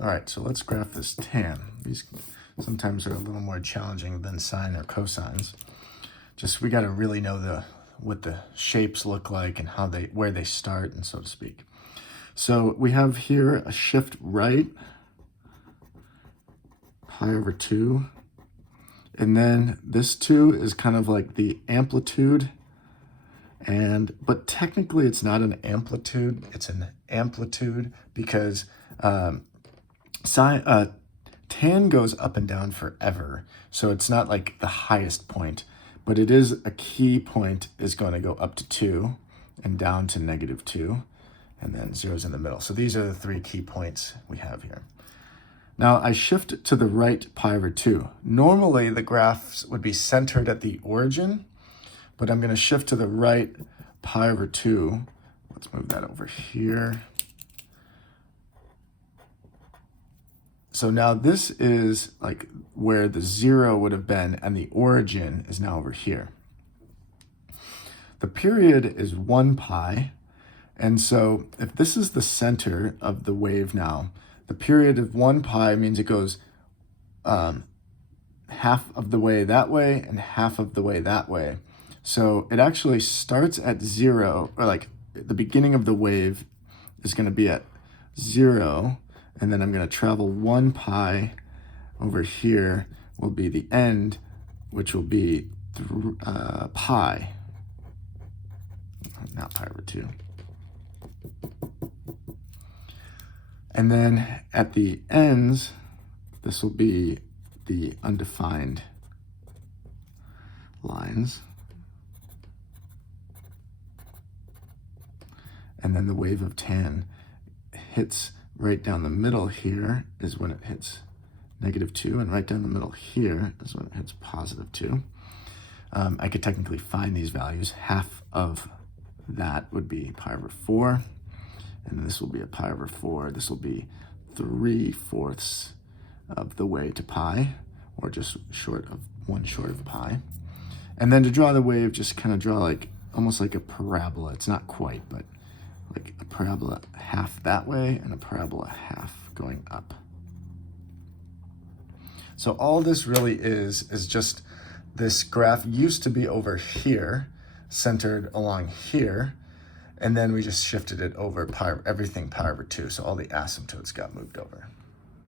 All right, so let's graph this tan. These sometimes are a little more challenging than sine or cosines. Just we got to really know what the shapes look like and where they start, and so to speak. So we have here a shift right, pi over 2. And then this 2 is kind of like the amplitude. But technically it's not an amplitude, it's an amplitude because tan goes up and down forever. So it's not like the highest point, but it is a key point is going to go up to 2 and down to -2, and then 0's in the middle. So these are the 3 key points we have here. Now I shift to the right pi over 2. Normally the graphs would be centered at the origin, but I'm going to shift to the right pi over 2. Let's move that over here. So now this is like where the 0 would have been, and the origin is now over here. The period is 1 pi, and so if this is the center of the wave now, the period of 1 pi means it goes half of the way that way and half of the way that way. So it actually starts at 0, or like the beginning of the wave is going to be at 0, and then I'm going to travel 1 pi over here will be the end, which will be pi, not pi over 2. And then at the ends, this will be the undefined lines. And then the wave of tan hits right down the middle here is when it hits -2, and right down the middle here is when it hits +2. I could technically find these values. Half of that would be pi over 4, and this will be a pi over 4. This will be 3/4 of the way to pi, or just one short of pi. And then to draw the wave, just kind of draw like almost like a parabola. It's not quite, but like a parabola half that way and a parabola half going up. So all this really is just this graph used to be over here, centered along here, and then we just shifted it over everything pi over 2, so all the asymptotes got moved over.